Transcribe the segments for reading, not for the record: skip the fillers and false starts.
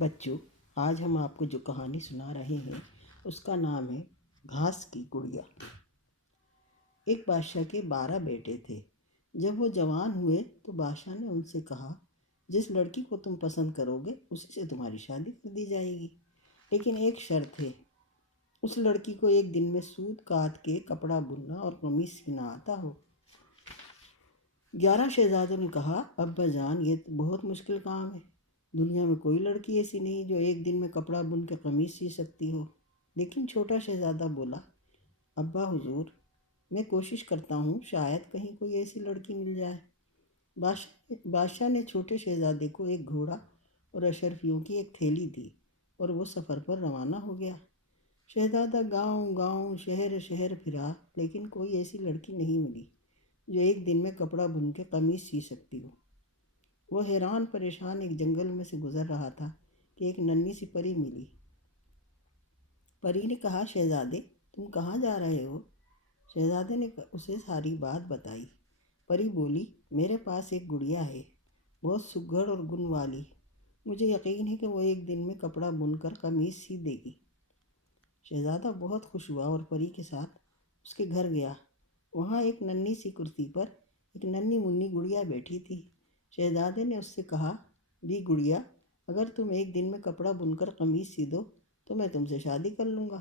بچوں، آج ہم آپ کو جو کہانی سنا رہے ہیں اس کا نام ہے گھاس کی گڑیا۔ ایک بادشاہ کے 12 بیٹے تھے۔ جب وہ جوان ہوئے تو بادشاہ نے ان سے کہا، جس لڑکی کو تم پسند کرو گے اسی سے تمہاری شادی کر دی جائے گی، لیکن ایک شرط ہے، اس لڑکی کو ایک دن میں سوت کاٹ کے کپڑا بننا اور قمیص سینا آتا ہو۔ 11 شہزادوں نے کہا، ابا جان یہ تو بہت مشکل کام ہے، دنیا میں کوئی لڑکی ایسی نہیں جو ایک دن میں کپڑا بن کے قمیص سی سکتی ہو۔ لیکن چھوٹا شہزادہ بولا، ابا حضور میں کوشش کرتا ہوں، شاید کہیں کوئی ایسی لڑکی مل جائے۔ بادشاہ نے چھوٹے شہزادے کو ایک گھوڑا اور اشرفیوں کی ایک تھیلی دی اور وہ سفر پر روانہ ہو گیا۔ شہزادہ گاؤں گاؤں شہر شہر پھرا، لیکن کوئی ایسی لڑکی نہیں ملی جو ایک دن میں کپڑا بن کے قمیص سی سکتی ہو۔ وہ حیران پریشان ایک جنگل میں سے گزر رہا تھا کہ ایک ننھی سی پری ملی۔ پری نے کہا، شہزادے تم کہاں جا رہے ہو؟ شہزادے نے اسے ساری بات بتائی۔ پری بولی، میرے پاس ایک گڑیا ہے، بہت سگڑ اور گن والی، مجھے یقین ہے کہ وہ ایک دن میں کپڑا بن کر قمیص سی دے گی۔ شہزادہ بہت خوش ہوا اور پری کے ساتھ اس کے گھر گیا۔ وہاں ایک ننھی سی کرسی پر ایک ننھی منھی گڑیا بیٹھی تھی۔ شہزادے نے اس سے کہا، بھی گڑیا، اگر تم ایک دن میں کپڑا بن کر قمیص سی دو تو میں تم سے شادی کر لوں گا۔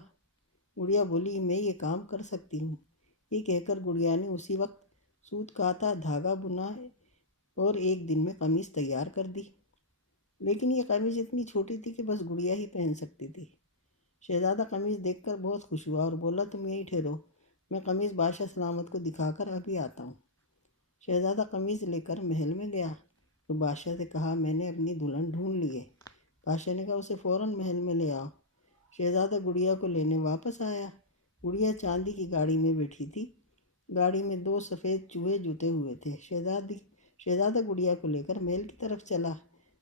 گڑیا بولی، میں یہ کام کر سکتی ہوں۔ یہ کہہ کر گڑیا نے اسی وقت سوت کاتا، دھاگا بنا اور ایک دن میں قمیص تیار کر دی۔ لیکن یہ قمیص اتنی چھوٹی تھی کہ بس گڑیا ہی پہن سکتی تھی۔ شہزادہ قمیص دیکھ کر بہت خوش ہوا اور بولا، تم یہیں ٹھہرو، میں قمیص بادشاہ سلامت کو دکھا کر ابھی آتا ہوں۔ شہزادہ قمیص لے کر محل میں گیا تو بادشاہ سے کہا، میں نے اپنی دلہن ڈھونڈ لی ہے۔ بادشاہ نے کہا، اسے فوراً محل میں لے آؤ۔ شہزادہ گڑیا کو لینے واپس آیا۔ گڑیا چاندی کی گاڑی میں بیٹھی تھی۔ گاڑی میں 2 سفید چوہے جوتے ہوئے تھے۔ شہزادہ گڑیا کو لے کر محل کی طرف چلا۔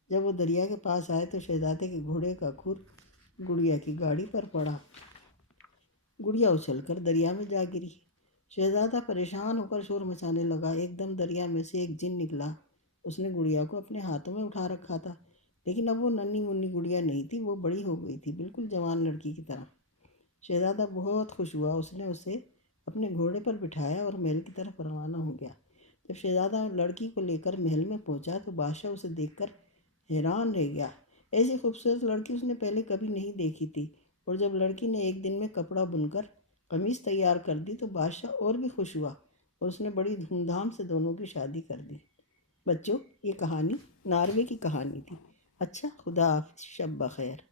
جب وہ دریا کے پاس آئے تو شہزادے کے گھوڑے کا کھر گڑیا کی گاڑی پر پڑا۔ گڑیا اچھل کر دریا میں جا گری۔ شہزادہ پریشان ہو کر شور مچانے لگا۔ ایک دم دریا میں سے ایک جن نکلا۔ اس نے گڑیا کو اپنے ہاتھوں میں اٹھا رکھا تھا، لیکن اب وہ ننھی منھی گڑیا نہیں تھی، وہ بڑی ہو گئی تھی، بالکل جوان لڑکی کی طرح۔ شہزادہ بہت خوش ہوا، اس نے اسے اپنے گھوڑے پر بٹھایا اور محل کی طرف روانہ ہو گیا۔ جب شہزادہ لڑکی کو لے کر محل میں پہنچا تو بادشاہ اسے دیکھ کر حیران رہ گیا۔ ایسی خوبصورت لڑکی اس نے پہلے کبھی نہیں دیکھی تھی، اور جب لڑکی نے ایک دن میں کپڑا بن کر قمیص تیار کر دی تو بادشاہ اور بھی خوش ہوا اور اس نے بڑی دھوم دھام سے دونوں کی شادی کر دی۔ بچوں، یہ کہانی ناروے کی کہانی تھی۔ اچھا، خدا حافظ، شب بخیر۔